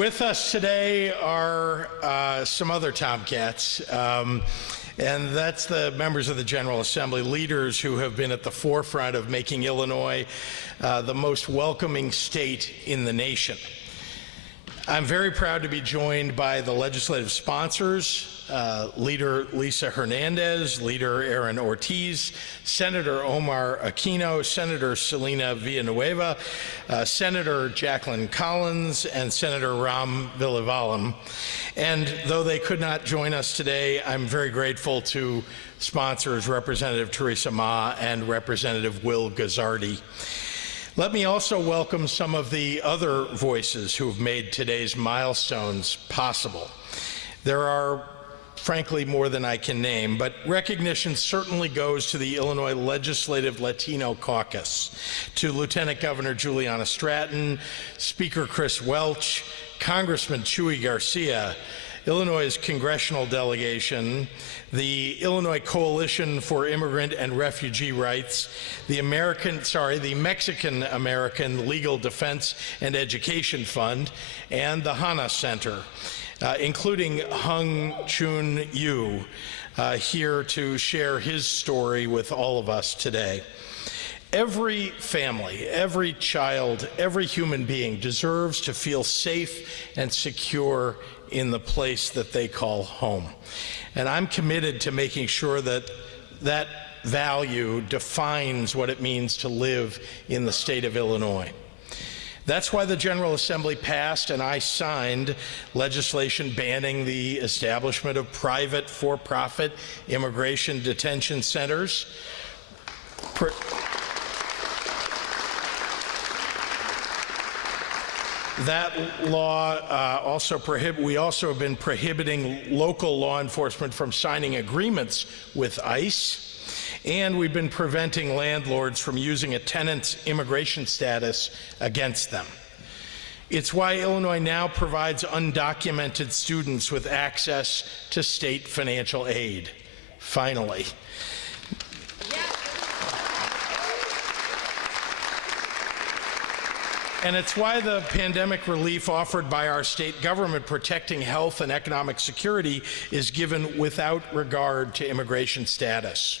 With us today are some other Tomcats, and that's the members of the General Assembly, leaders who have been at the forefront of making Illinois the most welcoming state in the nation. I'm very proud to be joined by the legislative sponsors, Leader Lisa Hernandez, Leader Aaron Ortiz, Senator Omar Aquino, Senator Selena Villanueva, Senator Jacqueline Collins, and Senator Villavolum. And though they could not join us today, I'm very grateful to sponsors Representative Teresa Ma and Representative Will Guzzardi. Let me also welcome some of the other voices who have made today's milestones possible. There are, frankly, more than I can name, but recognition certainly goes to the Illinois Legislative Latino Caucus, to Lieutenant Governor Juliana Stratton, Speaker Chris Welch, Congressman Chuy Garcia, Illinois' congressional delegation, the Illinois Coalition for Immigrant and Refugee Rights, the Mexican-American Legal Defense and Education Fund, and the Hana Center, including Hung Chun Yu, here to share his story with all of us today. Every family, every child, every human being deserves to feel safe and secure in the place that they call home. And I'm committed to making sure that that value defines what it means to live in the state of Illinois. That's why the General Assembly passed and I signed legislation banning the establishment of private for-profit immigration detention centers. That law we also have been prohibiting local law enforcement from signing agreements with ICE, and we've been preventing landlords from using a tenant's immigration status against them. It's why Illinois now provides undocumented students with access to state financial aid, finally. And it's why the pandemic relief offered by our state government protecting health and economic security is given without regard to immigration status.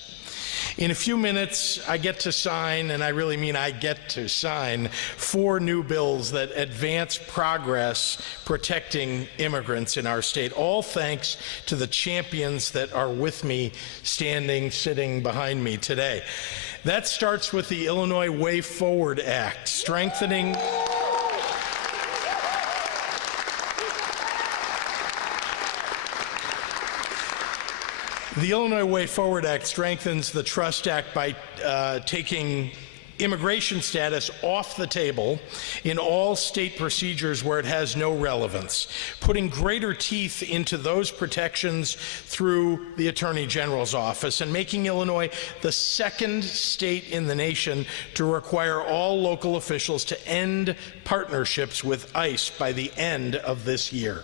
In a few minutes, I get to sign, and I really mean I get to sign, 4 new bills that advance progress protecting immigrants in our state, all thanks to the champions that are with me, sitting behind me today. That starts with the Illinois Way Forward Act, strengthening the Illinois Way Forward Act strengthens the Trust Act by taking immigration status off the table in all state procedures where it has no relevance, putting greater teeth into those protections through the Attorney General's office, and making Illinois the second state in the nation to require all local officials to end partnerships with ICE by the end of this year.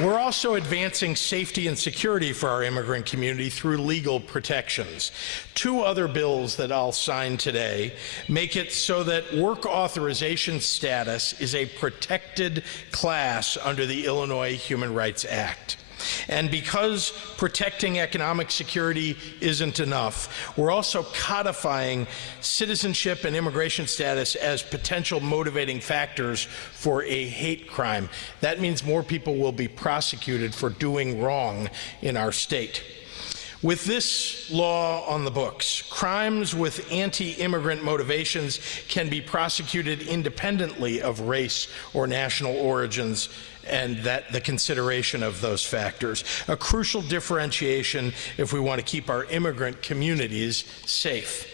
We're also advancing safety and security for our immigrant community through legal protections. 2 other bills that I'll sign today make it so that work authorization status is a protected class under the Illinois Human Rights Act. And because protecting economic security isn't enough, we're also codifying citizenship and immigration status as potential motivating factors for a hate crime. That means more people will be prosecuted for doing wrong in our state. With this law on the books, crimes with anti-immigrant motivations can be prosecuted independently of race or national origins and the consideration of those factors, a crucial differentiation if we want to keep our immigrant communities safe.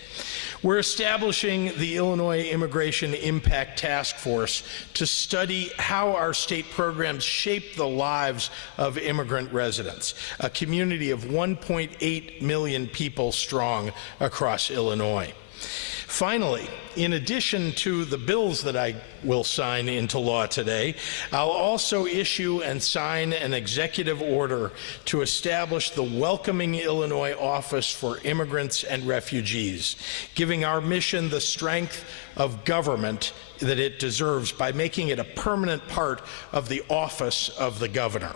We're establishing the Illinois Immigration Impact Task Force to study how our state programs shape the lives of immigrant residents, a community of 1.8 million people strong across Illinois. Finally, in addition to the bills that I will sign into law today, I'll also issue and sign an executive order to establish the Welcoming Illinois Office for Immigrants and Refugees, giving our mission the strength of government that it deserves by making it a permanent part of the office of the governor.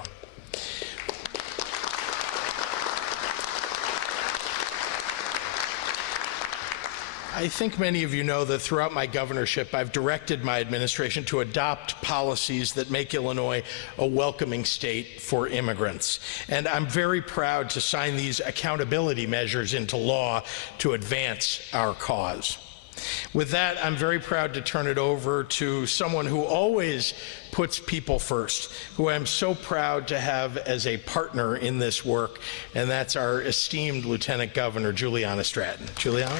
I think many of you know that throughout my governorship, I've directed my administration to adopt policies that make Illinois a welcoming state for immigrants. And I'm very proud to sign these accountability measures into law to advance our cause. With that, I'm very proud to turn it over to someone who always puts people first, who I'm so proud to have as a partner in this work, and that's our esteemed Lieutenant Governor, Juliana Stratton. Juliana?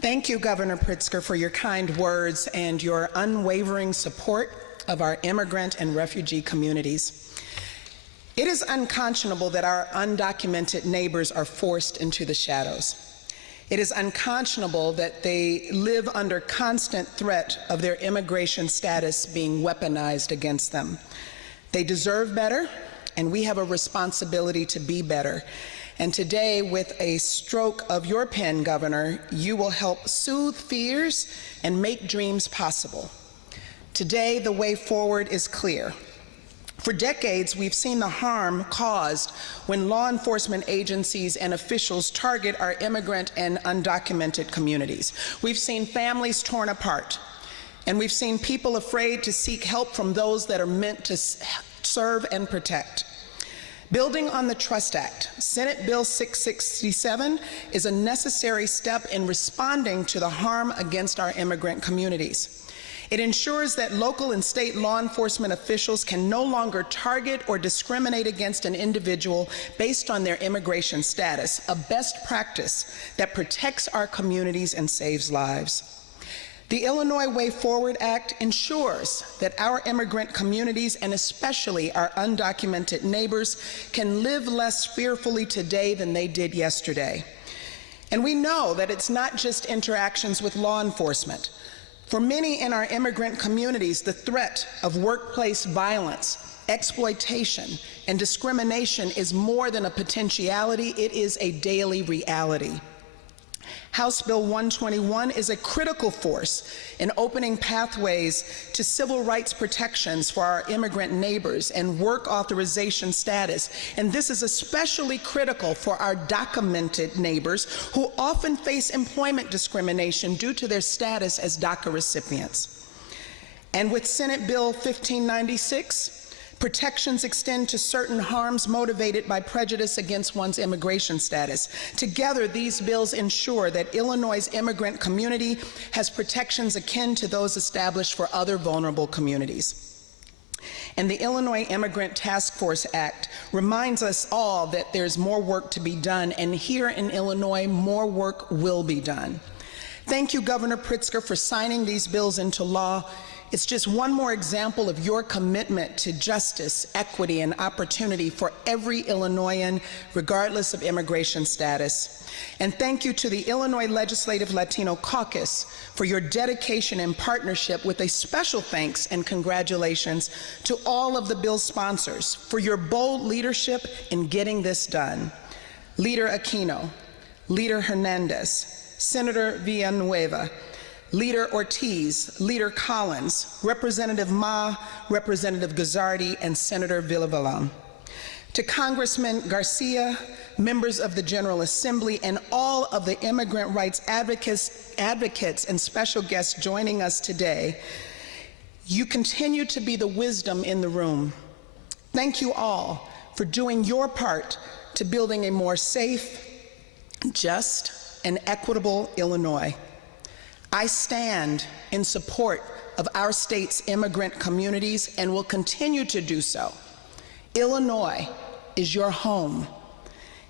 Thank you, Governor Pritzker, for your kind words and your unwavering support of our immigrant and refugee communities. It is unconscionable that our undocumented neighbors are forced into the shadows. It is unconscionable that they live under constant threat of their immigration status being weaponized against them. They deserve better, and we have a responsibility to be better. And today, with a stroke of your pen, Governor, you will help soothe fears and make dreams possible. Today, the way forward is clear. For decades, we've seen the harm caused when law enforcement agencies and officials target our immigrant and undocumented communities. We've seen families torn apart, and we've seen people afraid to seek help from those that are meant to serve and protect. Building on the Trust Act, Senate Bill 667 is a necessary step in responding to the harm against our immigrant communities. It ensures that local and state law enforcement officials can no longer target or discriminate against an individual based on their immigration status, a best practice that protects our communities and saves lives. The Illinois Way Forward Act ensures that our immigrant communities, and especially our undocumented neighbors, can live less fearfully today than they did yesterday. And we know that it's not just interactions with law enforcement. For many in our immigrant communities, the threat of workplace violence, exploitation, and discrimination is more than a potentiality, it is a daily reality. House Bill 121 is a critical force in opening pathways to civil rights protections for our immigrant neighbors and work authorization status. And this is especially critical for our documented neighbors who often face employment discrimination due to their status as DACA recipients. And with Senate Bill 1596, protections extend to certain harms motivated by prejudice against one's immigration status. Together, these bills ensure that Illinois' immigrant community has protections akin to those established for other vulnerable communities. And the Illinois Immigrant Task Force Act reminds us all that there's more work to be done, and here in Illinois, more work will be done. Thank you, Governor Pritzker, for signing these bills into law. It's just one more example of your commitment to justice, equity, and opportunity for every Illinoisan, regardless of immigration status. And thank you to the Illinois Legislative Latino Caucus for your dedication and partnership, with a special thanks and congratulations to all of the bill sponsors for your bold leadership in getting this done. Leader Aquino, Leader Hernandez, Senator Villanueva, Leader Ortiz, Leader Collins, Representative Ma, Representative Guzzardi, and Senator Villavolum. To Congressman Garcia, members of the General Assembly, and all of the immigrant rights advocates and special guests joining us today, you continue to be the wisdom in the room. Thank you all for doing your part to building a more safe, just, and equitable Illinois. I stand in support of our state's immigrant communities and will continue to do so. Illinois is your home.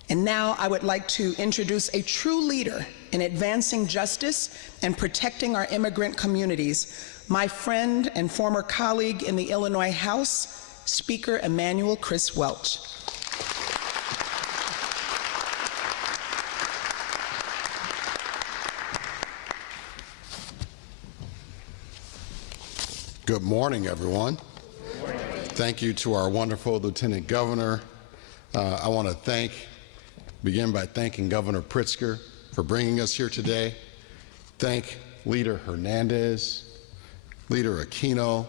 And now I would like to introduce a true leader in advancing justice and protecting our immigrant communities, my friend and former colleague in the Illinois House, Speaker Emanuel Chris Welch. Good morning, everyone. Thank you to our wonderful Lieutenant Governor. I want to begin by thanking Governor Pritzker for bringing us here today. Thank Leader Hernandez, Leader Aquino,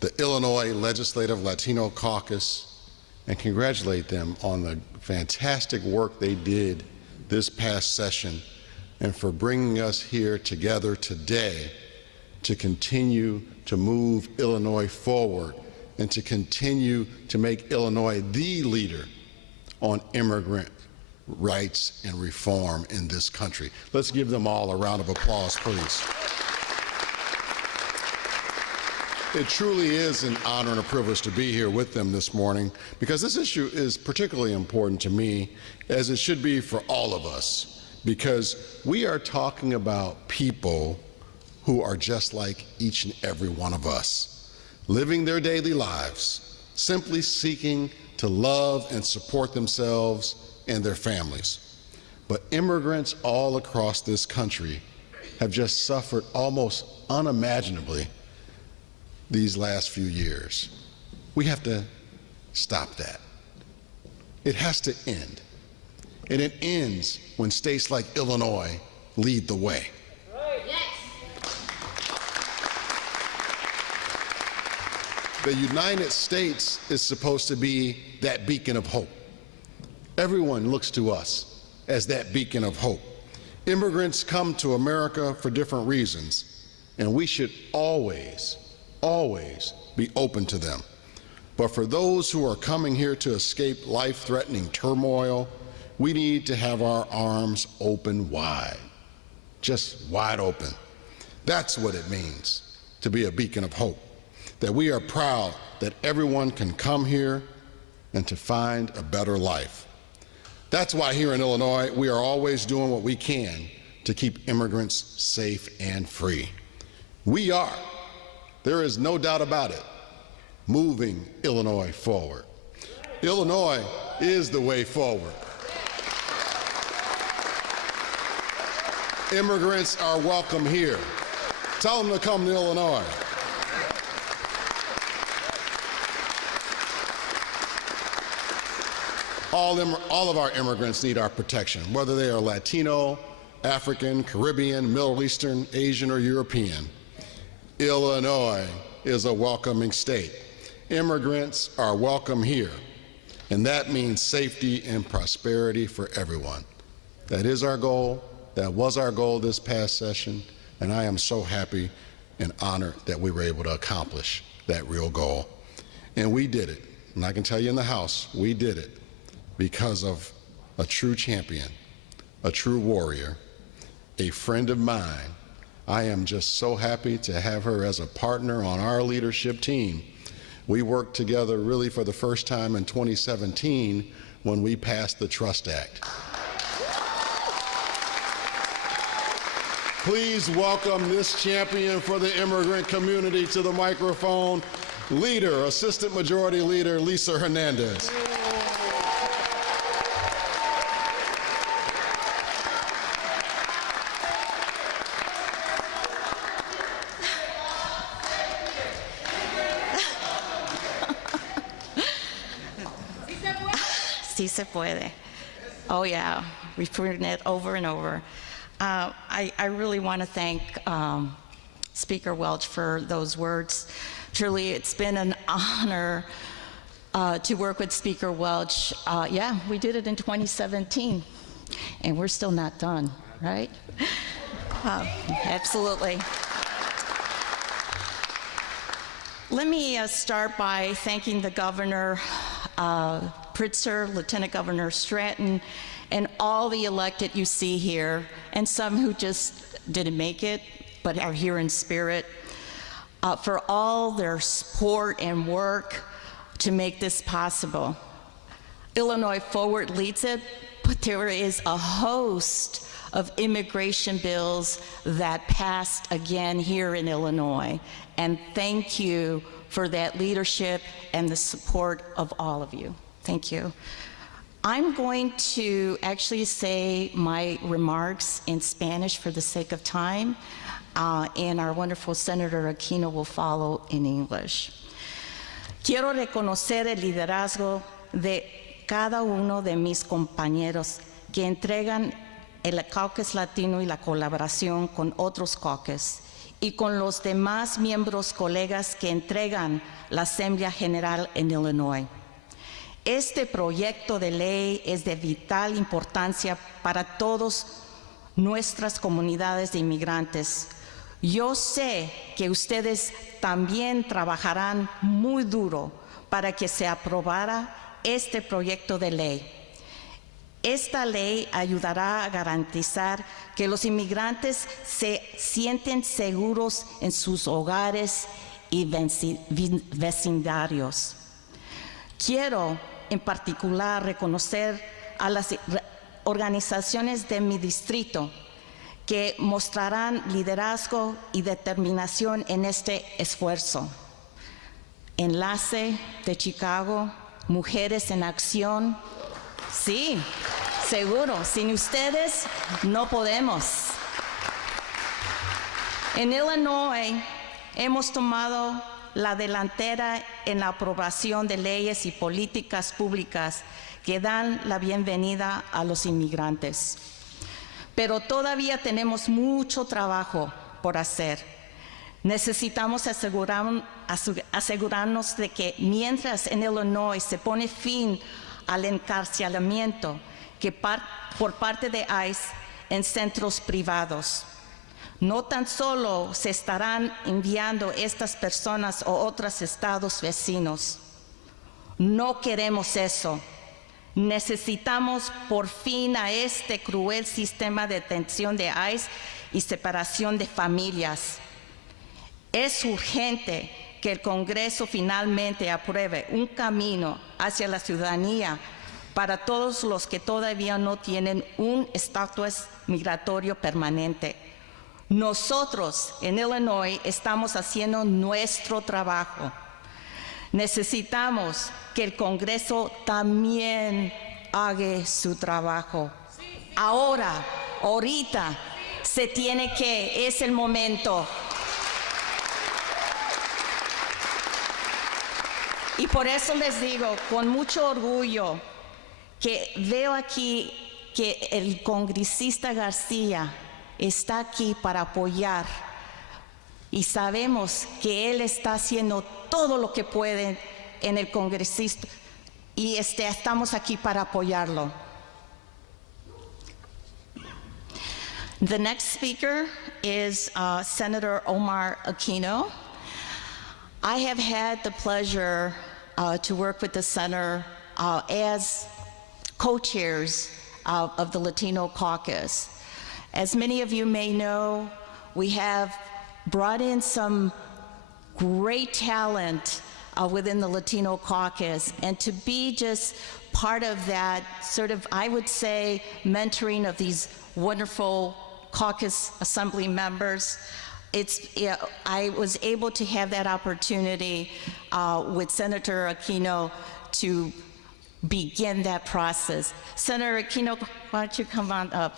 the Illinois Legislative Latino Caucus, and congratulate them on the fantastic work they did this past session and for bringing us here together today to continue to move Illinois forward and to continue to make Illinois the leader on immigrant rights and reform in this country. Let's give them all a round of applause, please. It truly is an honor and a privilege to be here with them this morning because this issue is particularly important to me, as it should be for all of us, because we are talking about people who are just like each and every one of us, living their daily lives, simply seeking to love and support themselves and their families. But immigrants all across this country have just suffered almost unimaginably these last few years. We have to stop that. It has to end. And it ends when states like Illinois lead the way. The United States is supposed to be that beacon of hope. Everyone looks to us as that beacon of hope. Immigrants come to America for different reasons, and we should always be open to them. But for those who are coming here to escape life-threatening turmoil, we need to have our arms open wide, just wide open. That's what it means to be a beacon of hope, that we are proud that everyone can come here and to find a better life. That's why here in Illinois, we are always doing what we can to keep immigrants safe and free. We are, there is no doubt about it, moving Illinois forward. Illinois is the way forward. Immigrants are welcome here. Tell them to come to Illinois. All of our immigrants need our protection, whether they are Latino, African, Caribbean, Middle Eastern, Asian, or European. Illinois is a welcoming state. Immigrants are welcome here, and that means safety and prosperity for everyone. That is our goal. That was our goal this past session, and I am so happy and honored that we were able to accomplish that real goal. And we did it, and I can tell you in the House, we did it because of a true champion, a true warrior, a friend of mine. I am just so happy to have her as a partner on our leadership team. We worked together really for the first time in 2017 when we passed the Trust Act. Please welcome this champion for the immigrant community to the microphone, Assistant Majority Leader Lisa Hernandez. Sí se puede. Oh yeah, we've proven it over and over. I really want to thank Speaker Welch for those words. Truly, it's been an honor to work with Speaker Welch. Yeah, we did it in 2017, and we're still not done, right? Absolutely. Let me start by thanking the Governor Pritzker, Lieutenant Governor Stratton, and all the elected you see here, and some who just didn't make it, but are here in spirit, for all their support and work to make this possible. Illinois Forward leads it, but there is a host of immigration bills that passed again here in Illinois, and thank you for that leadership and the support of all of you. Thank you. I'm going to actually say my remarks in Spanish for the sake of time. and our wonderful Senator Aquino will follow in English. Quiero reconocer el liderazgo de cada uno de mis compañeros que entregan el caucus latino y la colaboración con otros caucus y con los demás miembros colegas que entregan la Asamblea General en Illinois. Este proyecto de ley es de vital importancia para todas nuestras comunidades de inmigrantes. Yo sé que ustedes también trabajarán muy duro para que se aprobara este proyecto de ley. Esta ley ayudará a garantizar que los inmigrantes se sienten seguros en sus hogares y vecindarios. Quiero en particular reconocer a las organizaciones de mi distrito que mostrarán liderazgo y determinación en este esfuerzo. Enlace de Chicago, Mujeres en Acción. Sí, seguro, sin ustedes no podemos. En Illinois hemos tomado la delantera en la aprobación de leyes y políticas públicas que dan la bienvenida a los inmigrantes. Pero todavía tenemos mucho trabajo por hacer. Necesitamos asegurarnos de que mientras en Illinois se pone fin al encarcelamiento por parte de ICE en centros privados, no tan solo se estarán enviando estas personas a otros estados vecinos. No queremos eso. Necesitamos por fin a este cruel sistema de detención de ICE y separación de familias. Es urgente que el Congreso finalmente apruebe un camino hacia la ciudadanía para todos los que todavía no tienen un estatus migratorio permanente. Nosotros en Illinois estamos haciendo nuestro trabajo. Necesitamos que el Congreso también haga su trabajo. Ahora, ahorita, es el momento. Y por eso les digo, con mucho orgullo, que veo aquí que el congresista Garcia está aquí para apoyar y sabemos que él está haciendo todo lo que puede en el congresista y estamos aquí para apoyarlo. The next speaker is Senator Omar Aquino. I have had the pleasure to work with the Senator as co-chairs of the Latino Caucus. As many of you may know, we have brought in some great talent within the Latino Caucus, and to be just part of that sort of, I would say, mentoring of these wonderful caucus assembly members, I was able to have that opportunity with Senator Aquino to begin that process. Senator Aquino, why don't you come on up?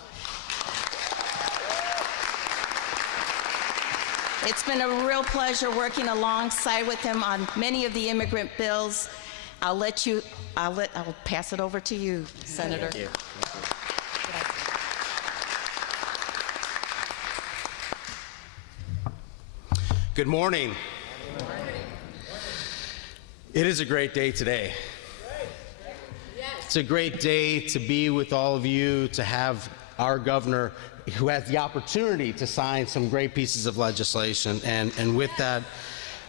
It's been a real pleasure working alongside with him on many of the immigrant bills. I'll pass it over to you, Senator. Thank you. Good morning. It is a great day today. It's a great day to be with all of you, to have our governor who has the opportunity to sign some great pieces of legislation. And with that,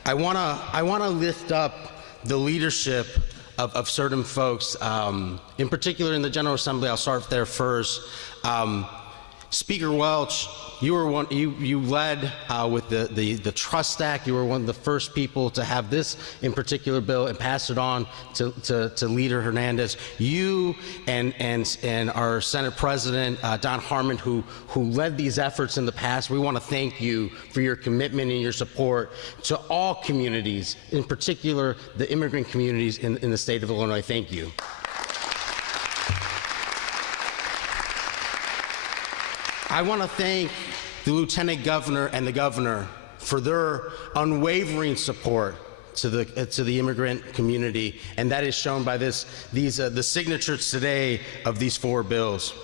I wanna lift up the leadership of certain folks, in particular in the General Assembly. I'll start there first. Speaker Welch, you led with the Trust Act. You were one of the first people to have this in particular bill and pass it on to Leader Hernandez. You and our Senate President Don Harmon, who led these efforts in the past, we want to thank you for your commitment and your support to all communities, in particular the immigrant communities in the state of Illinois. Thank you. I want to thank the Lieutenant Governor and the Governor for their unwavering support to the immigrant community, and that is shown by the signatures today of these 4 bills.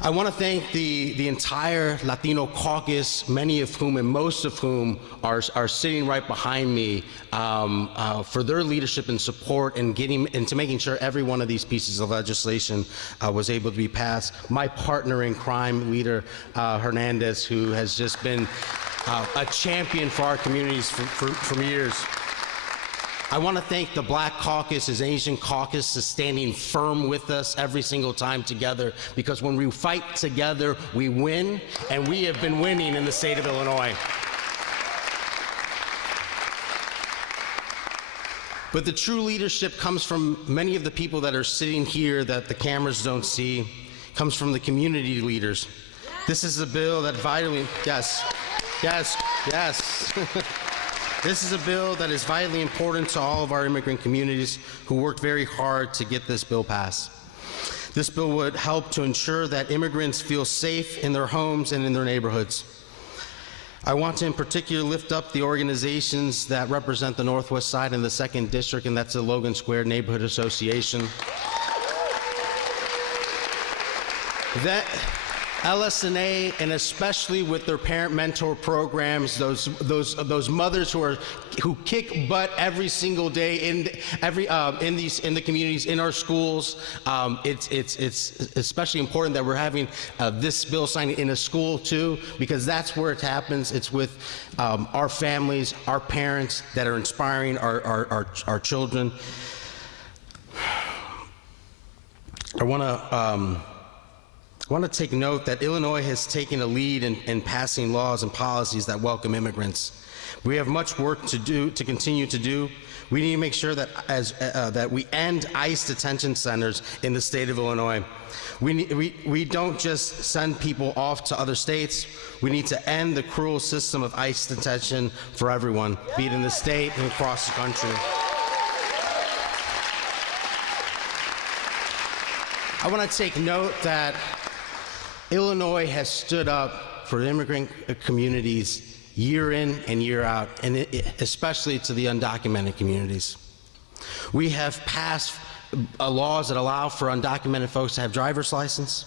I want to thank the entire Latino caucus, many of whom and most of whom are sitting right behind me, for their leadership and support and into making sure every one of these pieces of legislation was able to be passed. My partner in crime, leader Hernandez, who has just been a champion for our communities for years. I want to thank the Black Caucus, as Asian Caucus, is standing firm with us every single time together, because when we fight together, we win, and we have been winning in the state of Illinois. But the true leadership comes from many of the people that are sitting here that the cameras don't see, comes from the community leaders. This is a bill that vitally, yes. This is a bill that is vitally important to all of our immigrant communities who worked very hard to get this bill passed. This bill would help to ensure that immigrants feel safe in their homes and in their neighborhoods. I want to in particular lift up the organizations that represent the Northwest Side and the 2nd District, and that's the Logan Square Neighborhood Association. That LSNA, and especially with their parent mentor programs, those mothers who kick butt every single day in the communities, in our schools. It's especially important that we're having this bill signed in a school too, because that's where it happens. It's with our families, our parents that are inspiring our children. I want to take note that Illinois has taken a lead in passing laws and policies that welcome immigrants. We have much work to do, to continue to do. We need to make sure that that we end ICE detention centers in the state of Illinois. We don't just send people off to other states. We need to end the cruel system of ICE detention for everyone, be it in the state and across the country. I want to take note that Illinois has stood up for immigrant communities year in and year out, and especially to the undocumented communities. We have passed laws that allow for undocumented folks to have driver's license.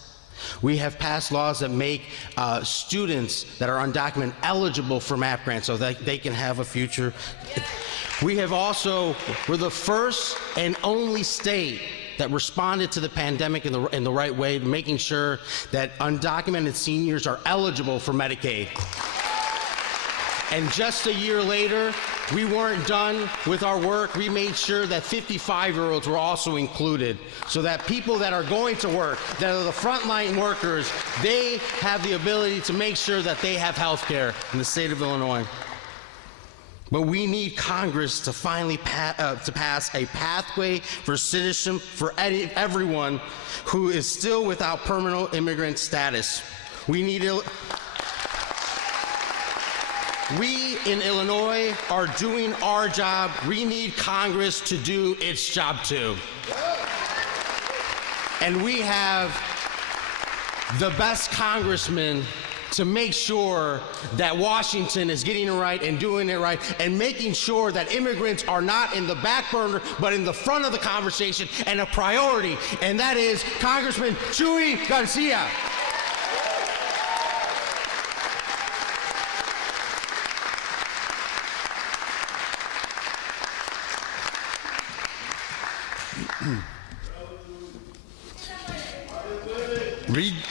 We have passed laws that make students that are undocumented eligible for MAP grants so that they can have a future. We have also, we're the first and only state that responded to the pandemic in the right way, making sure that undocumented seniors are eligible for Medicaid. And just a year later, we weren't done with our work. We made sure that 55-year-olds were also included, so that people that are going to work, that are the frontline workers, they have the ability to make sure that they have health care in the state of Illinois. But we need Congress to finally pass a pathway for citizenship for everyone who is still without permanent immigrant status. We in Illinois are doing our job. We need Congress to do its job too. And we have the best congressman to make sure that Washington is getting it right and doing it right and making sure that immigrants are not in the back burner but in the front of the conversation and a priority, and that is Congressman Garcia.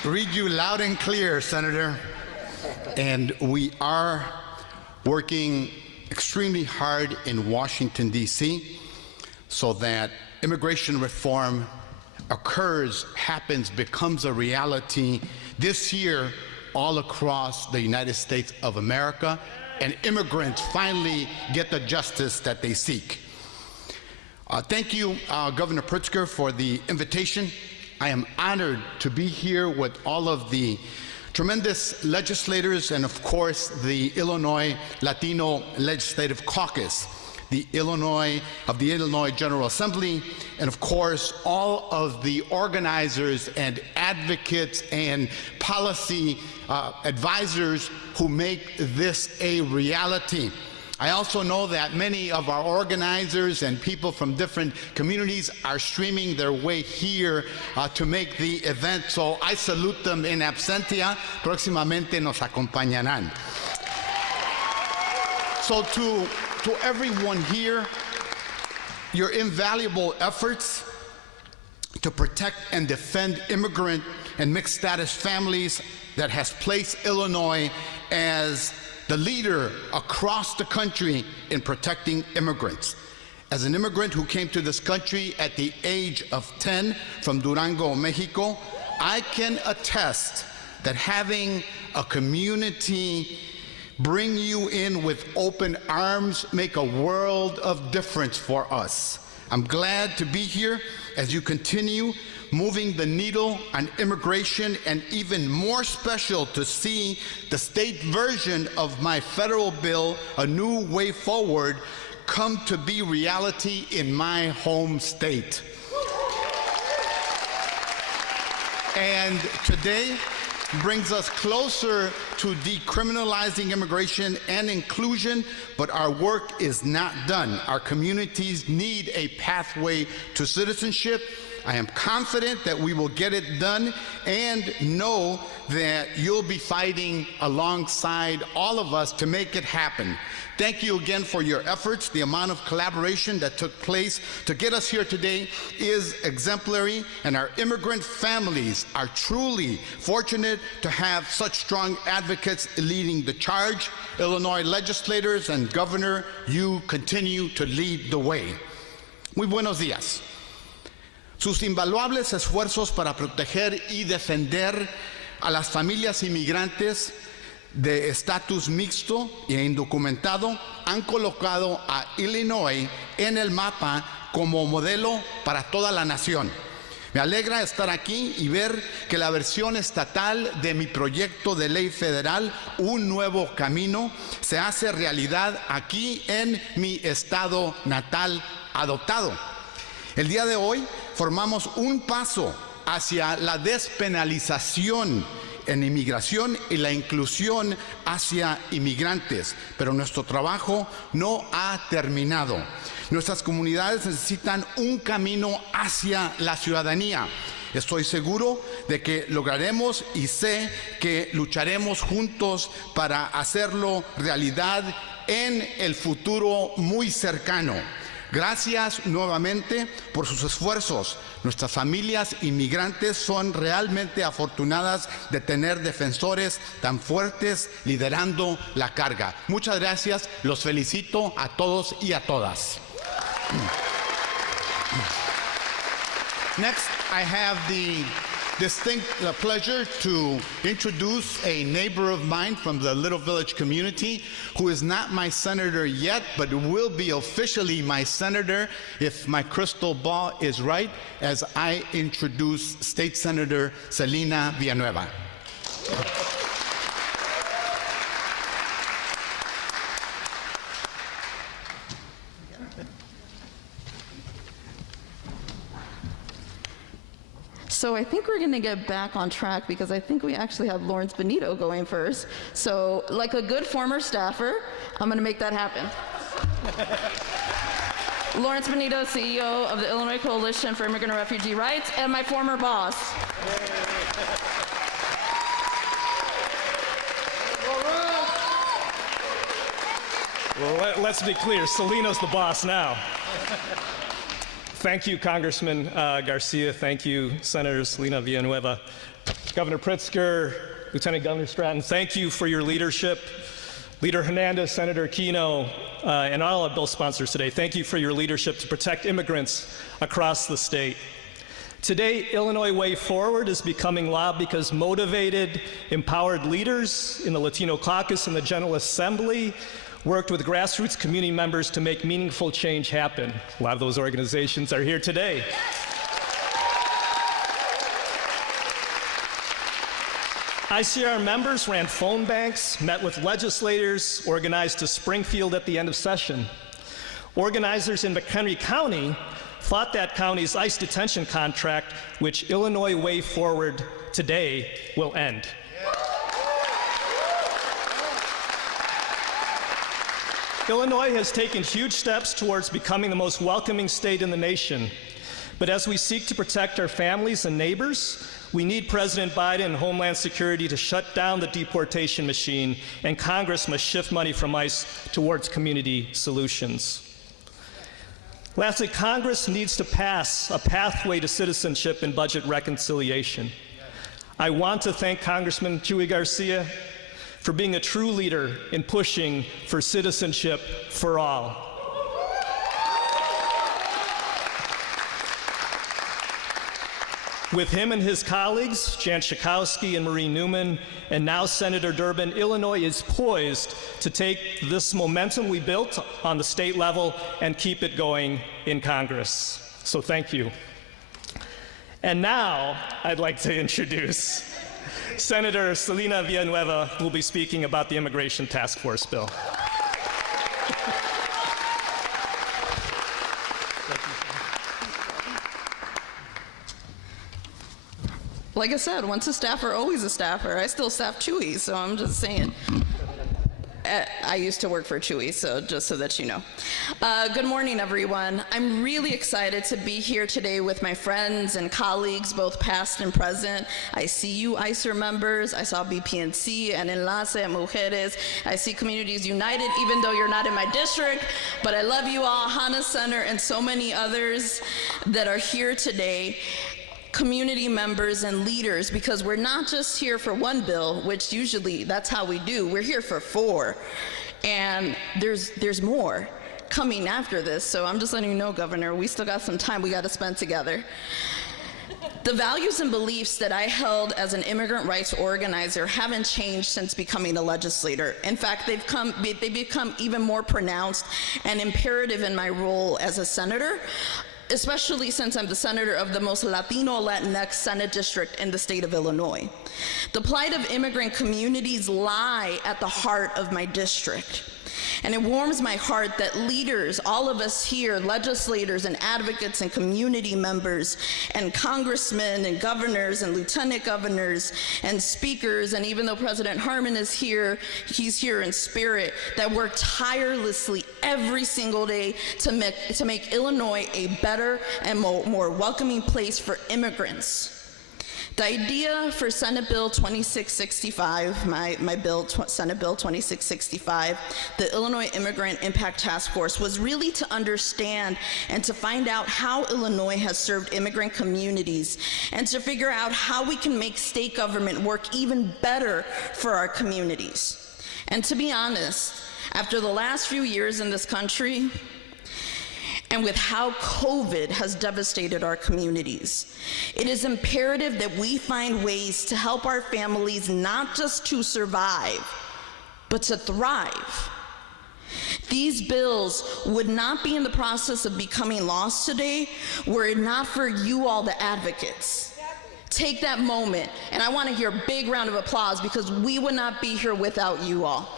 Read you loud and clear, Senator. And we are working extremely hard in Washington, D.C., so that immigration reform occurs, happens, becomes a reality this year all across the United States of America, and immigrants finally get the justice that they seek. Thank you, Governor Pritzker, for the invitation. I am honored to be here with all of the tremendous legislators and, of course, the Illinois Latino Legislative Caucus. the Illinois General Assembly, and of course, all of the organizers and advocates and policy advisors who make this a reality. I also know that many of our organizers and people from different communities are streaming their way here to make the event, so I salute them in absentia. Próximamente nos acompañarán. So to everyone here, your invaluable efforts to protect and defend immigrant and mixed status families that has placed Illinois as the leader across the country in protecting immigrants. As an immigrant who came to this country at the age of 10 from Durango, Mexico, I can attest that having a community bring you in with open arms make a world of difference for us. I'm glad to be here as you continue moving the needle on immigration, and even more special to see the state version of my federal bill, A New Way Forward, come to be reality in my home state. And today brings us closer to decriminalizing immigration and inclusion, but our work is not done. Our communities need a pathway to citizenship. I am confident that we will get it done, and know that you'll be fighting alongside all of us to make it happen. Thank you again for your efforts. The amount of collaboration that took place to get us here today is exemplary, and our immigrant families are truly fortunate to have such strong advocates leading the charge. Illinois legislators and Governor, you continue to lead the way. Muy buenos días. Sus invaluables esfuerzos para proteger y defender a las familias inmigrantes de estatus mixto e indocumentado han colocado a Illinois en el mapa como modelo para toda la nación. Me alegra estar aquí y ver que la versión estatal de mi proyecto de ley federal, Un Nuevo Camino, se hace realidad aquí en mi estado natal adoptado. El día de hoy formamos un paso hacia la despenalización en inmigración y la inclusión hacia inmigrantes, pero nuestro trabajo no ha terminado. Nuestras comunidades necesitan un camino hacia la ciudadanía. Estoy seguro de que lograremos y sé que lucharemos juntos para hacerlo realidad en el futuro muy cercano. Gracias nuevamente por sus esfuerzos. Nuestras familias inmigrantes son realmente afortunadas de tener defensores tan fuertes liderando la carga. Muchas gracias. Los felicito a todos y a todas. Next, I have the distinct pleasure to introduce a neighbor of mine from the Little Village community who is not my senator yet, but will be officially my senator if my crystal ball is right, as I introduce State Senator Celina Villanueva. So I think we're going to get back on track because I think we actually have Lawrence Benito going first. So like a good former staffer, I'm going to make that happen. Lawrence Benito, CEO of the Illinois Coalition for Immigrant and Refugee Rights, and my former boss. Well, let's be clear, Celina's the boss now. Thank you, Congressman Garcia. Thank you, Senator Celina Villanueva. Governor Pritzker, Lieutenant Governor Stratton, thank you for your leadership. Leader Hernandez, Senator Aquino, and all our bill sponsors today, thank you for your leadership to protect immigrants across the state. Today, Illinois Way Forward is becoming law because motivated, empowered leaders in the Latino caucus and the General Assembly worked with grassroots community members to make meaningful change happen. A lot of those organizations are here today. ICR members ran phone banks, met with legislators, organized a Springfield at the end of session. Organizers in McHenry County fought that county's ICE detention contract, which Illinois Way Forward today will end. Illinois has taken huge steps towards becoming the most welcoming state in the nation. But as we seek to protect our families and neighbors, we need President Biden and Homeland Security to shut down the deportation machine, and Congress must shift money from ICE towards community solutions. Lastly, Congress needs to pass a pathway to citizenship and budget reconciliation. I want to thank Congressman Garcia for being a true leader in pushing for citizenship for all. With him and his colleagues, Jan Schakowsky and Marie Newman, and now Senator Durbin, Illinois is poised to take this momentum we built on the state level and keep it going in Congress. So thank you. And now I'd like to introduce Senator Celina Villanueva, who will be speaking about the Immigration Task Force bill. Like I said, once a staffer, always a staffer. I still staff Chewy, so I'm just saying. I used to work for Chewy, so just so that you know. Good morning, everyone. I'm really excited to be here today with my friends and colleagues, both past and present. I see you ICER members. I saw BPNC and Enlace and Mujeres. I see Communities United, even though you're not in my district. But I love you all, Hannah Center, and so many others that are here today. Community members and leaders, because we're not just here for one bill, which usually that's how we do. We're here for 4, and there's more coming after this. So I'm just letting you know, Governor, we still got some time we got to spend together. The values and beliefs that I held as an immigrant rights organizer haven't changed since becoming a legislator. In fact, they've become even more pronounced and imperative in my role as a senator, especially since I'm the senator of the most Latino Latinx Senate district in the state of Illinois. The plight of immigrant communities lie at the heart of my district. And it warms my heart that leaders, all of us here, legislators and advocates and community members and congressmen and governors and lieutenant governors and speakers, and even though President Harmon is here, he's here in spirit, that work tirelessly every single day to make Illinois a better and more welcoming place for immigrants. The idea for Senate Bill 2665, my bill, Senate Bill 2665, the Illinois Immigrant Impact Task Force, was really to understand and to find out how Illinois has served immigrant communities and to figure out how we can make state government work even better for our communities. And to be honest, after the last few years in this country, and with how COVID has devastated our communities, it is imperative that we find ways to help our families not just to survive, but to thrive. These bills would not be in the process of becoming laws today were it not for you all, the advocates. Take that moment, and I want to hear a big round of applause, because we would not be here without you all.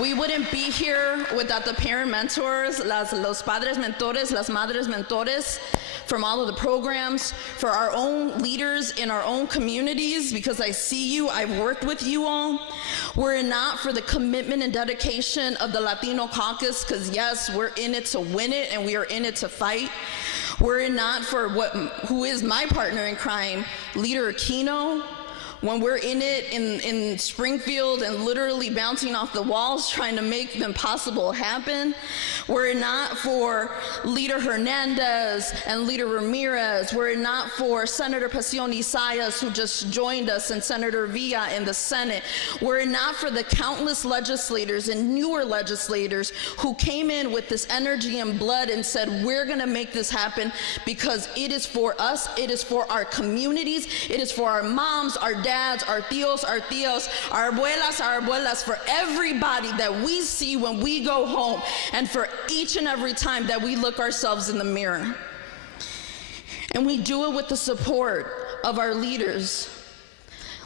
We wouldn't be here without the parent mentors, los padres mentores, las madres mentores, from all of the programs, for our own leaders in our own communities, because I see you, I've worked with you all. Were it not for the commitment and dedication of the Latino caucus, because yes, we're in it to win it and we are in it to fight. Were it not for who is my partner in crime, Leader Aquino, when we're in it in Springfield and literally bouncing off the walls trying to make the impossible happen, were it not for Leader Hernandez and Leader Ramirez, were it not for Senator Pasión Isaias, who just joined us, and Senator Villa in the Senate, were it not for the countless legislators and newer legislators who came in with this energy and blood and said, we're gonna make this happen because it is for us, it is for our communities, it is for our moms, our dads, our tios, our abuelas, for everybody that we see when we go home, and for each and every time that we look ourselves in the mirror. And we do it with the support of our leaders,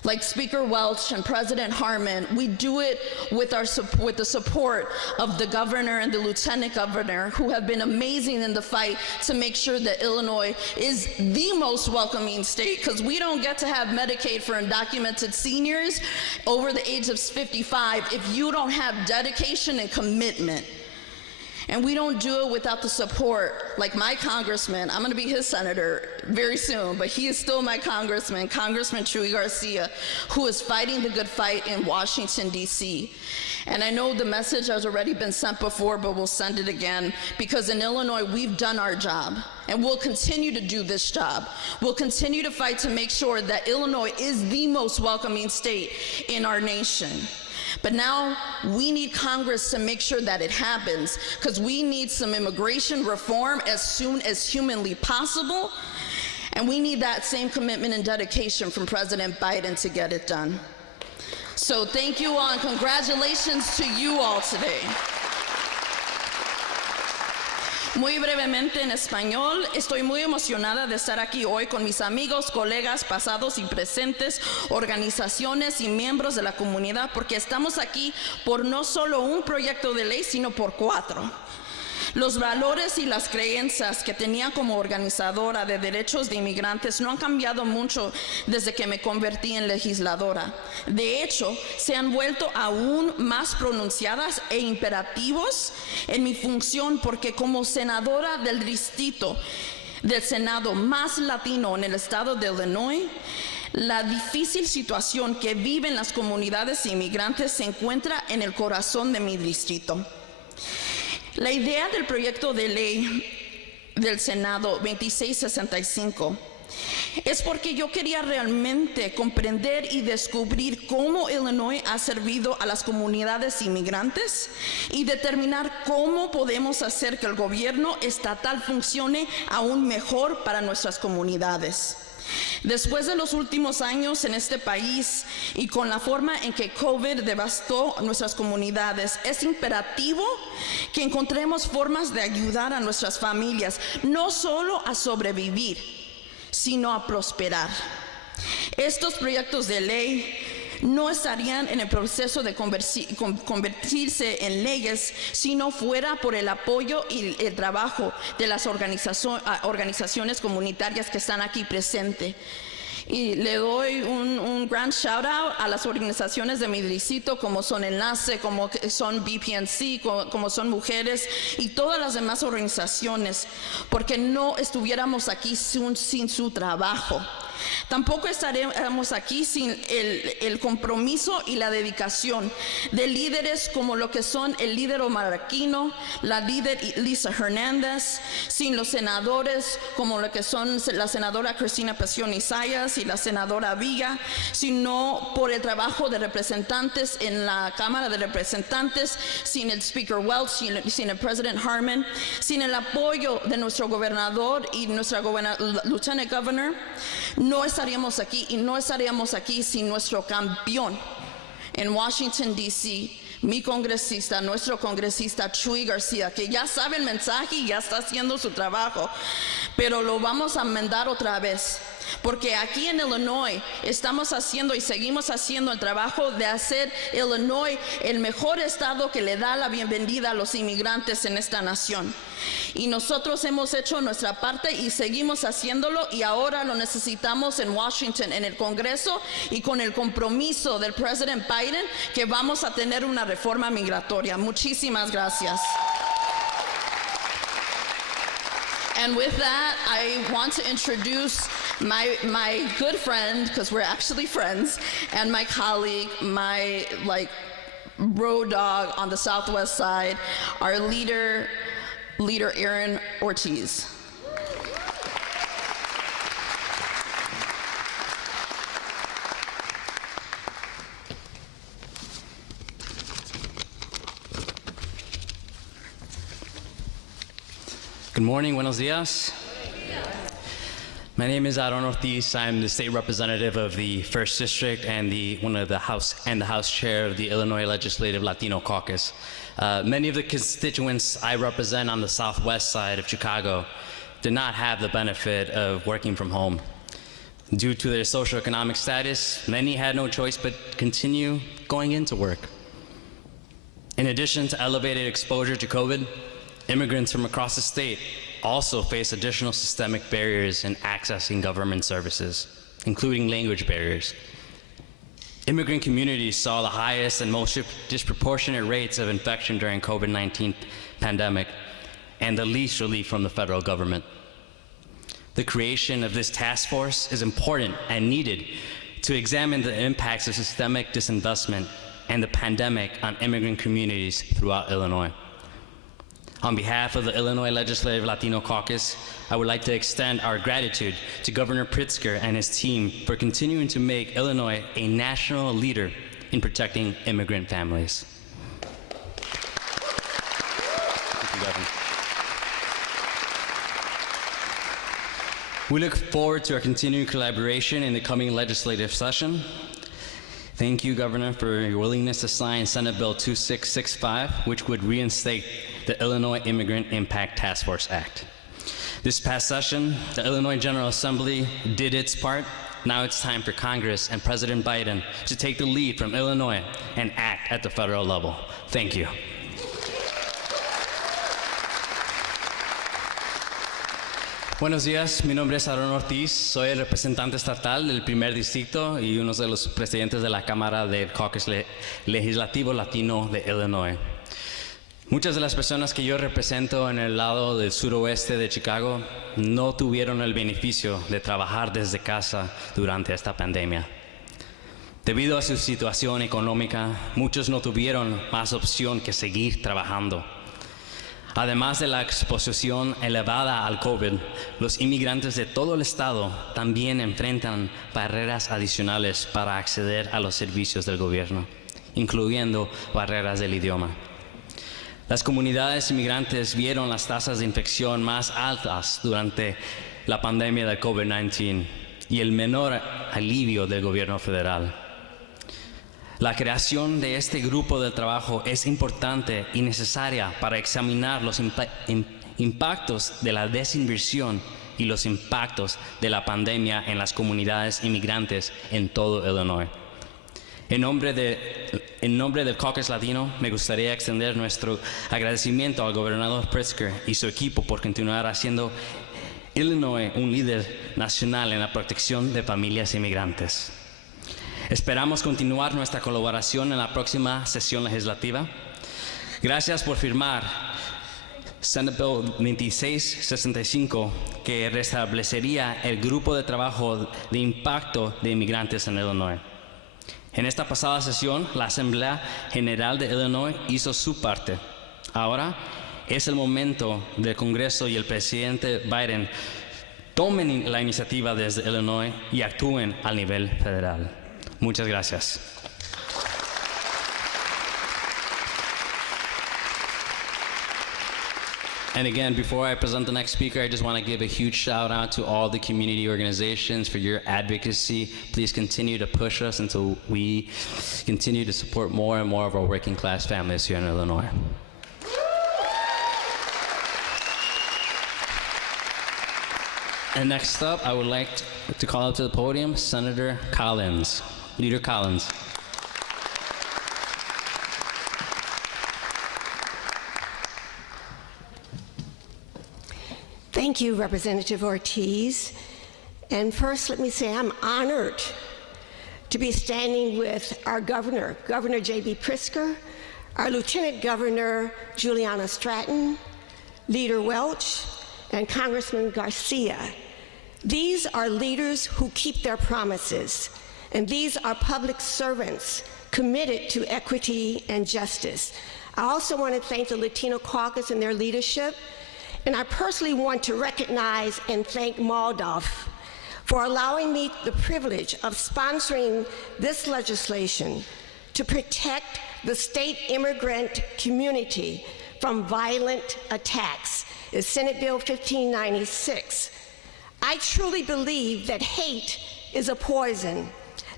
like Speaker Welch and President Harmon. We do it with the support of the governor and the lieutenant governor, who have been amazing in the fight to make sure that Illinois is the most welcoming state, because we don't get to have Medicaid for undocumented seniors over the age of 55 if you don't have dedication and commitment. And we don't do it without the support, like my congressman. I'm gonna be his senator very soon, but he is still my congressman, Congressman Garcia, who is fighting the good fight in Washington, D.C. And I know the message has already been sent before, but we'll send it again, because in Illinois, we've done our job, and we'll continue to do this job. We'll continue to fight to make sure that Illinois is the most welcoming state in our nation. But now we need Congress to make sure that it happens, because we need some immigration reform as soon as humanly possible, and we need that same commitment and dedication from President Biden to get it done. So thank you all, and congratulations to you all today. Muy brevemente en español, estoy muy emocionada de estar aquí hoy con mis amigos, colegas pasados y presentes, organizaciones y miembros de la comunidad, porque estamos aquí por no solo un proyecto de ley, sino por 4. Los valores y las creencias que tenía como organizadora de derechos de inmigrantes no han cambiado mucho desde que me convertí en legisladora. De hecho, se han vuelto aún más pronunciadas e imperativos en mi función, porque como senadora del distrito del Senado más latino en el estado de Illinois, la difícil situación que viven las comunidades inmigrantes se encuentra en el corazón de mi distrito. La idea del proyecto de ley del Senado 2665 es porque yo quería realmente comprender y descubrir cómo Illinois ha servido a las comunidades inmigrantes y determinar cómo podemos hacer que el gobierno estatal funcione aún mejor para nuestras comunidades. Después de los últimos años en este país y con la forma en que COVID devastó nuestras comunidades, es imperativo que encontremos formas de ayudar a nuestras familias, no solo a sobrevivir, sino a prosperar. Estos proyectos de ley no estarían en el proceso de convertirse en leyes si no fuera por el apoyo y el trabajo de las organizaciones comunitarias que están aquí presentes. Y le doy un gran shout out a las organizaciones de mi distrito, como son Enlace, como son BPNC, como son Mujeres y todas las demás organizaciones, porque no estuviéramos aquí sin su trabajo. Tampoco estaremos aquí sin el compromiso y la dedicación de líderes como lo que son el líder Aquino, la líder Lisa Hernandez, sin los senadores como lo que son la senadora Cristina Pasión Isayas y la senadora Villa, sino por el trabajo de representantes en la Cámara de Representantes, sin el Speaker Welch, sin el President Harmon, sin el apoyo de nuestro gobernador y nuestra lieutenant governor. No estaríamos aquí, y no estaríamos aquí sin nuestro campeón en Washington, D.C., mi congresista, nuestro congresista Garcia, que ya sabe el mensaje y ya está haciendo su trabajo, pero lo vamos a enmendar otra vez. Porque aquí en Illinois estamos haciendo y seguimos haciendo el trabajo de hacer Illinois el mejor estado que le da la bienvenida a los inmigrantes en esta nación. Y nosotros hemos hecho nuestra parte y seguimos haciéndolo, y ahora lo necesitamos en Washington, en el Congreso, y con el compromiso del President Biden, que vamos a tener una reforma migratoria. Muchísimas gracias. And with that, I want to introduce my good friend, because we're actually friends, and my colleague, my road dog on the southwest side, our leader Aaron Ortiz. Good morning, buenos dias. My name is Aaron Ortiz. I'm the state representative of the 1st District and the House Chair of the Illinois Legislative Latino Caucus. Many of the constituents I represent on the southwest side of Chicago did not have the benefit of working from home. Due to their socioeconomic status, many had no choice but continue going into work. In addition to elevated exposure to COVID, immigrants from across the state also face additional systemic barriers in accessing government services, including language barriers. Immigrant communities saw the highest and most disproportionate rates of infection during COVID-19 pandemic and the least relief from the federal government. The creation of this task force is important and needed to examine the impacts of systemic disinvestment and the pandemic on immigrant communities throughout Illinois. On behalf of the Illinois Legislative Latino Caucus, I would like to extend our gratitude to Governor Pritzker and his team for continuing to make Illinois a national leader in protecting immigrant families. Thank you, Governor. We look forward to our continued collaboration in the coming legislative session. Thank you, Governor, for your willingness to sign Senate Bill 2665, which would reinstate the Illinois Immigrant Impact Task Force Act. This past session, the Illinois General Assembly did its part. Now it's time for Congress and President Biden to take the lead from Illinois and act at the federal level. Thank you. Buenos días, mi nombre es Aaron Ortiz, soy el representante estatal del primer distrito y uno de los presidentes de la Cámara del Caucus Legislativo Latino de Illinois. Muchas de las personas que yo represento en el lado del suroeste de Chicago no tuvieron el beneficio de trabajar desde casa durante esta pandemia. Debido a su situación económica, muchos no tuvieron más opción que seguir trabajando. Además de la exposición elevada al COVID, los inmigrantes de todo el estado también enfrentan barreras adicionales para acceder a los servicios del gobierno, incluyendo barreras del idioma. Las comunidades inmigrantes vieron las tasas de infección más altas durante la pandemia del COVID-19 y el menor alivio del gobierno federal. La creación de este grupo de trabajo es importante y necesaria para examinar los impactos de la desinversión y los impactos de la pandemia en las comunidades inmigrantes en todo Illinois. En nombre del Caucus Latino, me gustaría extender nuestro agradecimiento al gobernador Pritzker y su equipo por continuar haciendo Illinois un líder nacional en la protección de familias inmigrantes. Esperamos continuar nuestra colaboración en la próxima sesión legislativa. Gracias por firmar Senate Bill 2665, que restablecería el grupo de trabajo de impacto de inmigrantes en Illinois. En esta pasada sesión, la Asamblea General de Illinois hizo su parte. Ahora es el momento del Congreso y el presidente Biden tomen la iniciativa desde Illinois y actúen al nivel federal. Muchas gracias. And again, before I present the next speaker, I just want to give a huge shout out to all the community organizations for your advocacy. Please continue to push us until we continue to support more and more of our working class families here in Illinois. And next up, I would like to call up to the podium Senator Collins. Leader Collins. Thank you, Representative Ortiz. And first, let me say I'm honored to be standing with our governor, Governor J.B. Pritzker, our Lieutenant Governor Juliana Stratton, Leader Welch, and Congressman Garcia. These are leaders who keep their promises. And these are public servants committed to equity and justice. I also want to thank the Latino Caucus and their leadership. And I personally want to recognize and thank Moldov for allowing me the privilege of sponsoring this legislation to protect the state immigrant community from violent attacks. It's Senate Bill 1596. I truly believe that hate is a poison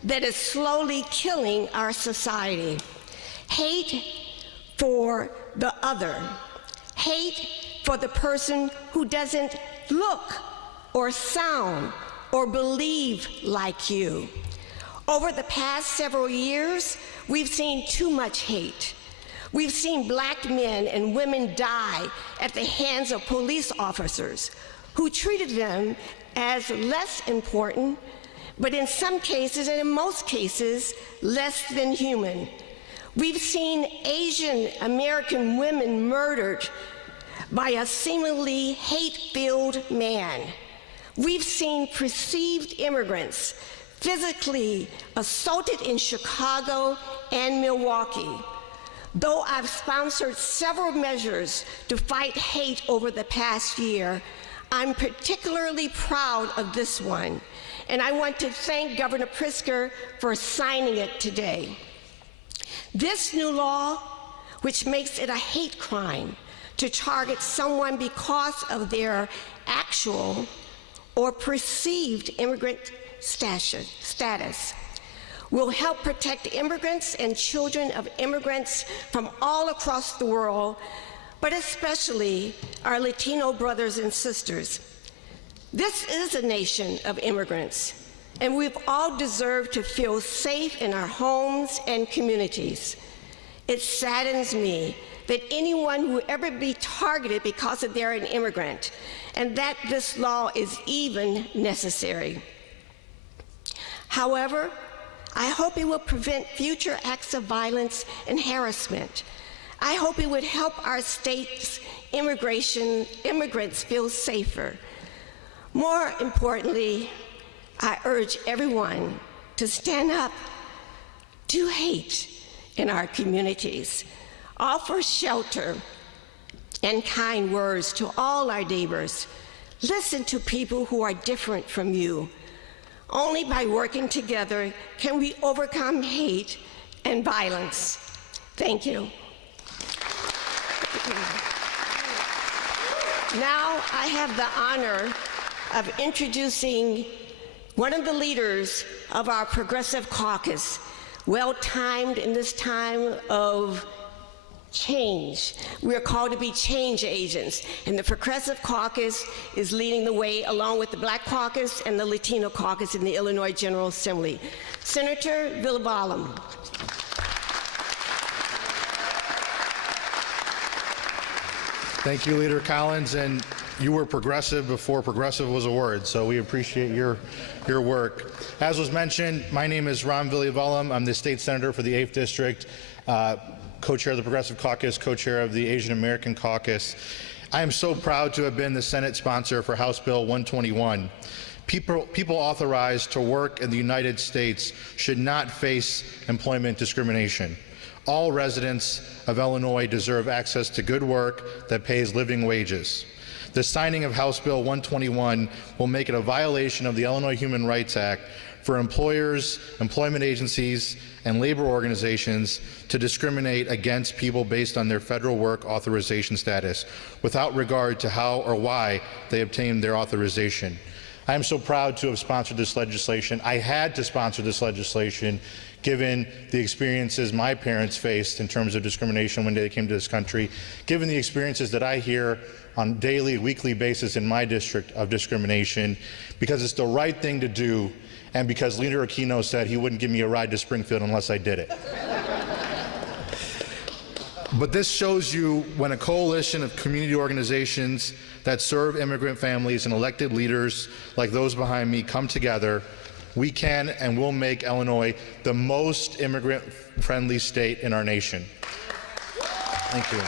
that is slowly killing our society. Hate for the other. Hate for the person who doesn't look or sound or believe like you. Over the past several years, we've seen too much hate. We've seen black men and women die at the hands of police officers who treated them as less important, but in some cases, and in most cases, less than human. We've seen Asian American women murdered by a seemingly hate-filled man. We've seen perceived immigrants physically assaulted in Chicago and Milwaukee. Though I've sponsored several measures to fight hate over the past year, I'm particularly proud of this one, and I want to thank Governor Pritzker for signing it today. This new law, which makes it a hate crime to target someone because of their actual or perceived immigrant status, will help protect immigrants and children of immigrants from all across the world, but especially our Latino brothers and sisters. This is a nation of immigrants, and we've all deserved to feel safe in our homes and communities. It saddens me that anyone will ever be targeted because of they're an immigrant, and that this law is even necessary. However, I hope it will prevent future acts of violence and harassment. I hope it would help our state's immigrants feel safer. More importantly, I urge everyone to stand up to hate in our communities, offer shelter and kind words to all our neighbors. Listen to people who are different from you. Only by working together can we overcome hate and violence. Thank you. Now I have the honor of introducing one of the leaders of our Progressive Caucus, well-timed in this time of change. We are called to be change agents, and the Progressive Caucus is leading the way along with the Black Caucus and the Latino Caucus in the Illinois General Assembly. Senator Villavolum. Thank you, Leader Collins, and you were progressive before progressive was a word, so we appreciate your work. As was mentioned, my name is Ron Villavolum. I'm the state senator for the 8th District, co-chair of the Progressive Caucus, co-chair of the Asian American Caucus. I am so proud to have been the Senate sponsor for House Bill 121. People authorized to work in the United States should not face employment discrimination. All residents of Illinois deserve access to good work that pays living wages. The signing of House Bill 121 will make it a violation of the Illinois Human Rights Act for employers, employment agencies, and labor organizations to discriminate against people based on their federal work authorization status without regard to how or why they obtained their authorization. I am so proud to have sponsored this legislation. I had to sponsor this legislation given the experiences my parents faced in terms of discrimination when they came to this country, given the experiences that I hear on a daily, weekly basis in my district of discrimination, because it's the right thing to do, and because Leader Aquino said he wouldn't give me a ride to Springfield unless I did it. But this shows you when a coalition of community organizations that serve immigrant families and elected leaders like those behind me come together, we can and will make Illinois the most immigrant-friendly state in our nation. Thank you.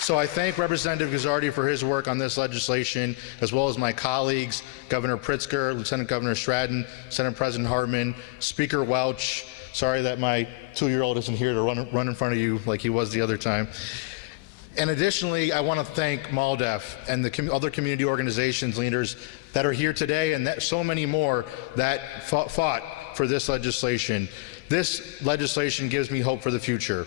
So I thank Representative Guzzardi for his work on this legislation, as well as my colleagues, Governor Pritzker, Lieutenant Governor Stratton, Senate President Hartman, Speaker Welch. Sorry that my 2-year-old isn't here to run in front of you like he was the other time. And additionally, I want to thank MALDEF and the other community organizations leaders that are here today, and so many more that fought for this legislation. This legislation gives me hope for the future.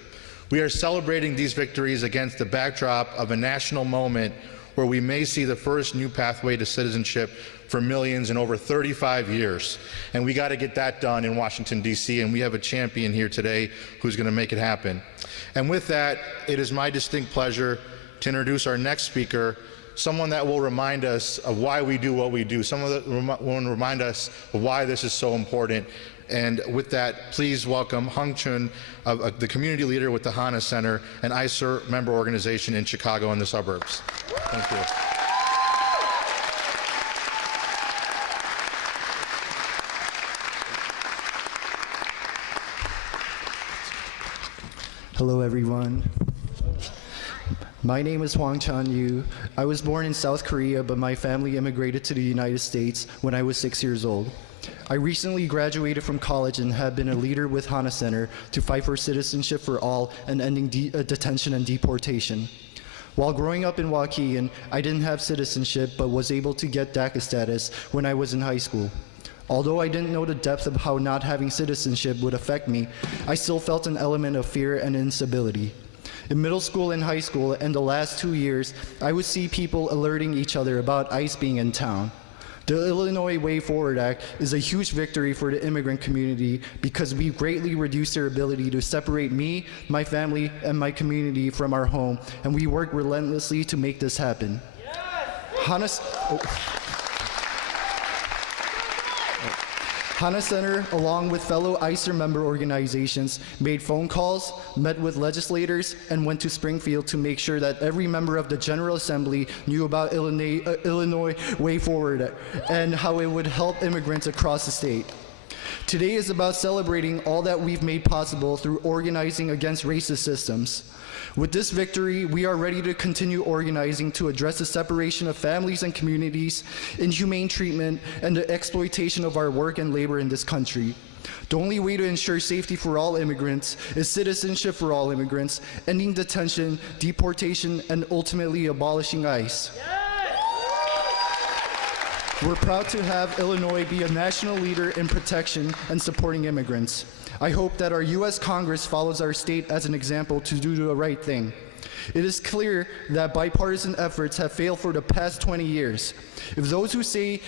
We are celebrating these victories against the backdrop of a national moment where we may see the first new pathway to citizenship for millions in over 35 years. And we got to get that done in Washington, D.C., and we have a champion here today who's going to make it happen. And with that, it is my distinct pleasure to introduce our next speaker, someone that will remind us of why we do what we do, someone that will remind us of why this is so important. And with that, please welcome Hung Chun, the community leader with the Hana Center, an ICER member organization in Chicago and the suburbs. Thank you. Hello, everyone. My name is Hwang Chan Yu. I was born in South Korea, but my family immigrated to the United States when I was 6 years old. I recently graduated from college and have been a leader with Hana Center to fight for citizenship for all and ending detention and deportation. While growing up in Waukegan, I didn't have citizenship but was able to get DACA status when I was in high school. Although I didn't know the depth of how not having citizenship would affect me, I still felt an element of fear and instability. In middle school and high school and the last 2 years, I would see people alerting each other about ICE being in town. The Illinois Way Forward Act is a huge victory for the immigrant community because we greatly reduced their ability to separate me, my family, and my community from our home, and we work relentlessly to make this happen. Hana Center, along with fellow ICER member organizations, made phone calls, met with legislators, and went to Springfield to make sure that every member of the General Assembly knew about Illinois Way Forward and how it would help immigrants across the state. Today is about celebrating all that we've made possible through organizing against racist systems. With this victory, we are ready to continue organizing to address the separation of families and communities, inhumane treatment, and the exploitation of our work and labor in this country. The only way to ensure safety for all immigrants is citizenship for all immigrants, ending detention, deportation, and ultimately abolishing ICE. We're proud to have Illinois be a national leader in protection and supporting immigrants. I hope that our U.S. Congress follows our state as an example to do the right thing. It is clear that bipartisan efforts have failed for the past 20 years. If those who say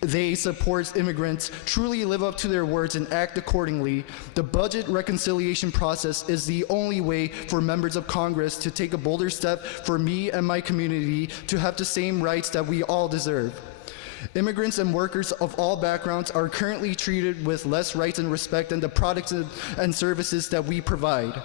they support immigrants truly live up to their words and act accordingly, the budget reconciliation process is the only way for members of Congress to take a bolder step for me and my community to have the same rights that we all deserve. Immigrants and workers of all backgrounds are currently treated with less rights and respect than the products and services that we provide.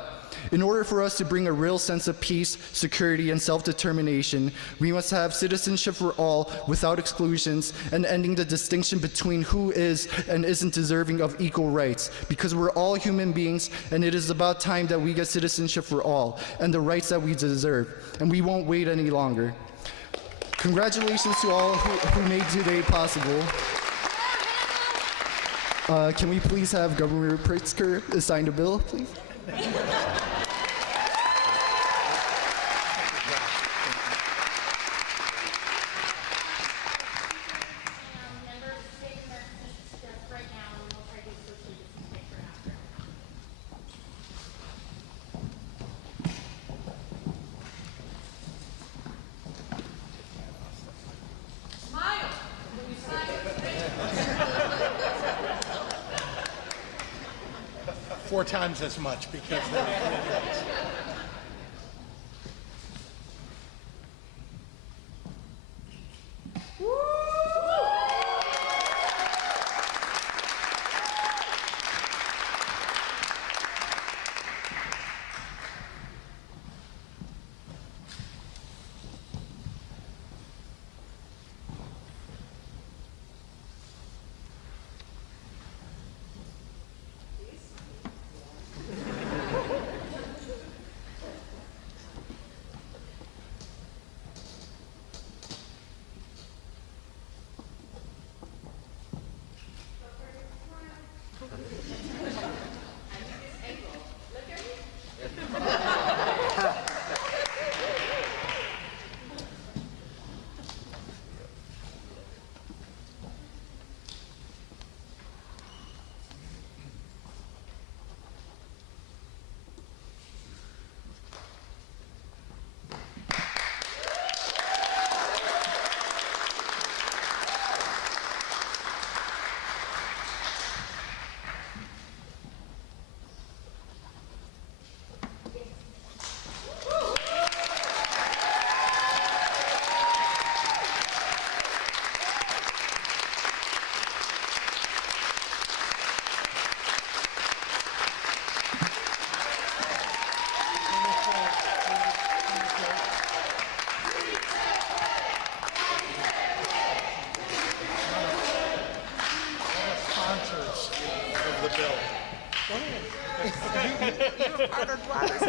In order for us to bring a real sense of peace, security, and self-determination, we must have citizenship for all without exclusions and ending the distinction between who is and isn't deserving of equal rights, because we're all human beings and it is about time that we get citizenship for all and the rights that we deserve, and we won't wait any longer. Congratulations to all who made today possible. Can we please have Governor Pritzker sign the bill, please? Four times as much because they're immigrants.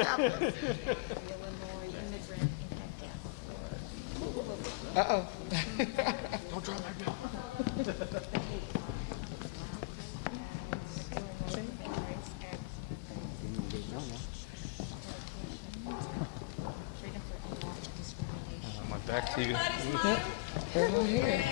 happens. Uh-oh. Don't drop my bell. Back to you. Everyone here.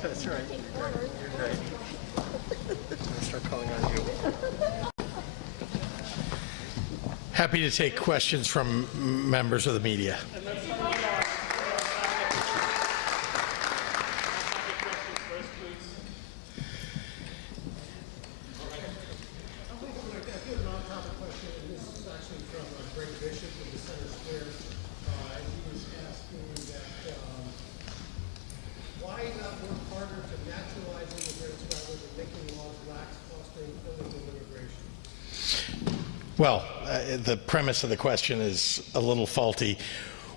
That's right. You're right. I'm gonna start calling on you. Happy to take questions from members of the media. Well, the premise of the question is a little faulty.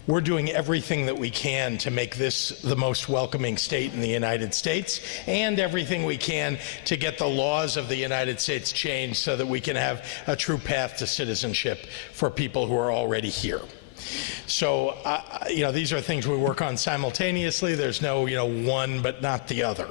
We're doing everything that we can to make this the most welcoming state in the United States, and everything we can to get the laws of the United States changed so that we can have a true path to citizenship for people who are already here. So, these are things we work on simultaneously. There's no, one but not the other.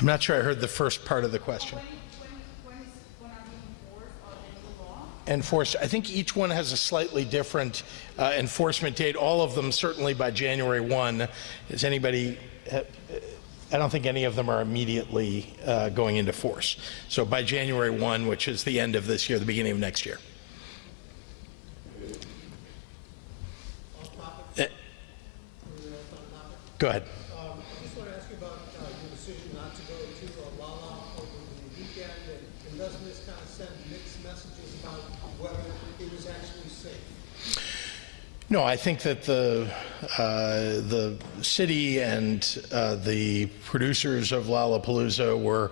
I'm not sure I heard the first part of the question. Enforced. I think each one has a slightly different enforcement date. All of them certainly by January 1. Is anybody? I don't think any of them are immediately going into force. So by January 1, which is the end of this year, the beginning of next year. Go ahead. No, I think that the city and the producers of Lollapalooza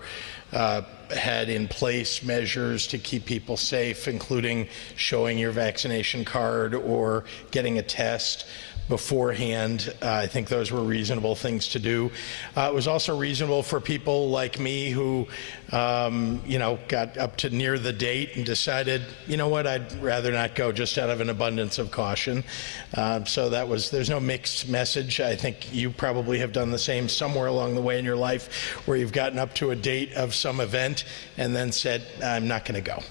had in place measures to keep people safe, including showing your vaccination card or getting a test beforehand. I think those were reasonable things to do. It was also reasonable for people like me who, got up to near the date and decided, I'd rather not go, just out of an abundance of caution. So there's no mixed message. I think you probably have done the same somewhere along the way in your life, where you've gotten up to a date of some event and then said, I'm not going to go.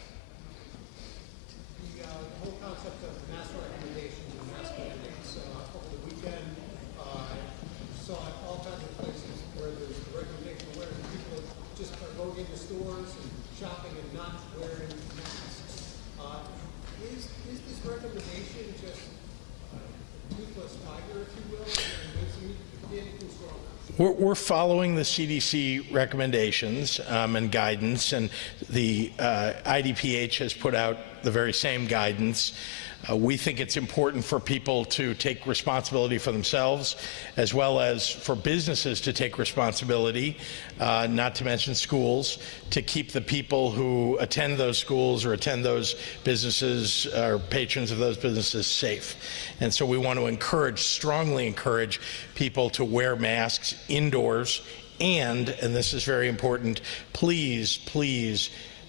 We're following the CDC recommendations and guidance, and the IDPH has put out the very same guidance. We think it's important for people to take responsibility for themselves, as well as for businesses to take responsibility, not to mention schools, to keep the people who attend those schools or attend those businesses or patrons of those businesses safe. And so we want to strongly encourage people to wear masks indoors, and this is very important, please,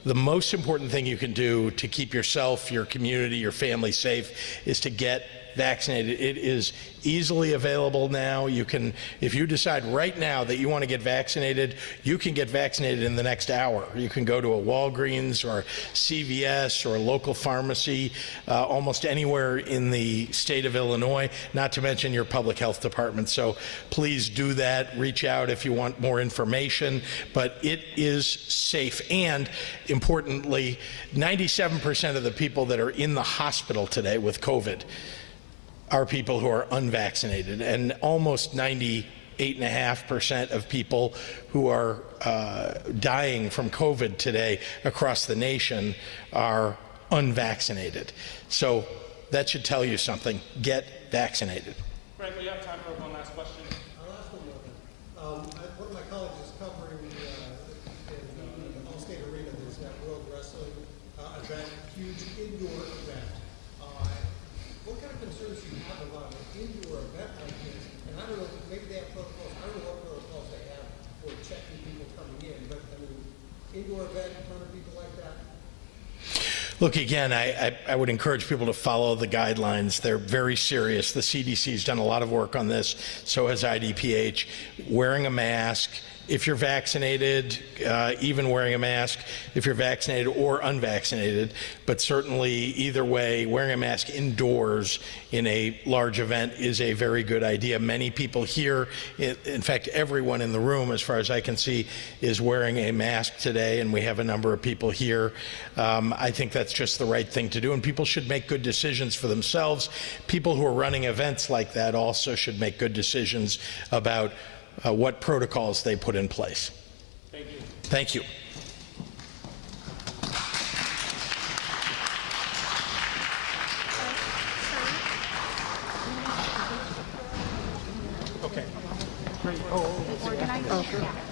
the most important thing you can do to keep yourself, your community, your family safe is to get vaccinated. It is easily available now. You can, if you decide right now that you want to get vaccinated, you can get vaccinated in the next hour. You can go to a Walgreens or CVS or a local pharmacy, almost anywhere in the state of Illinois, not to mention your public health department. So please do that. Reach out if you want more information, but it is safe. And importantly, 97% of the people that are in the hospital today with COVID are people who are unvaccinated, and almost 98.5% of people who are dying from COVID today across the nation are unvaccinated. So that should tell you something. Get vaccinated. Frank, we have time for one last question. I'll ask one more thing. One of my colleagues is covering in the all-state arena. There's that World Wrestling event, huge indoor event. What kind of concerns do you have about an indoor event like this? And I don't know, maybe they have protocols. I don't know what protocols they have for checking people coming in, but I mean, indoor event in front of people like that. Look, again, I would encourage people to follow the guidelines. They're very serious. The CDC has done a lot of work on this, so has IDPH. Wearing a mask, if you're vaccinated, even wearing a mask, if you're vaccinated or unvaccinated, but certainly either way, wearing a mask indoors in a large event is a very good idea. Many people here, in fact, everyone in the room, as far as I can see, is wearing a mask today, and we have a number of people here. I think that's just the right thing to do, and people should make good decisions for themselves. People who are running events like that also should make good decisions about what protocols they put in place. Thank you. Thank you. Okay. Organize.